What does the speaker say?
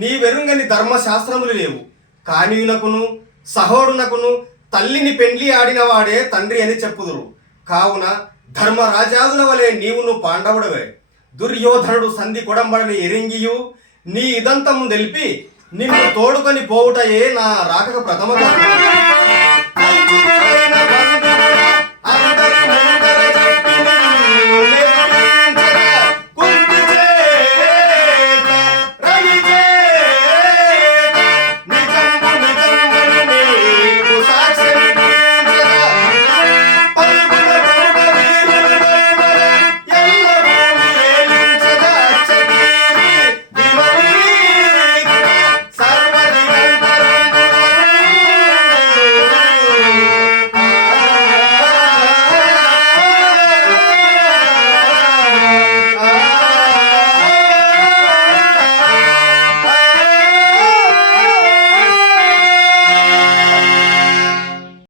నీ వెరుంగని ధర్మశాస్త్రములు లేవు. కానీయునకును సహోడునకును తల్లిని పెండ్లి ఆడినవాడే తండ్రి అని చెప్పుదురు. కావున ధర్మరాజాదుల వలె నీవును పాండవుడవే. దుర్యోధనుడు సంధి కొడంబడని ఎరింగియు నీ ఇదంతము తెలిపి నిన్ను తోడుకొని పోవుటయే నా రాకకు ప్రథమ కారణం.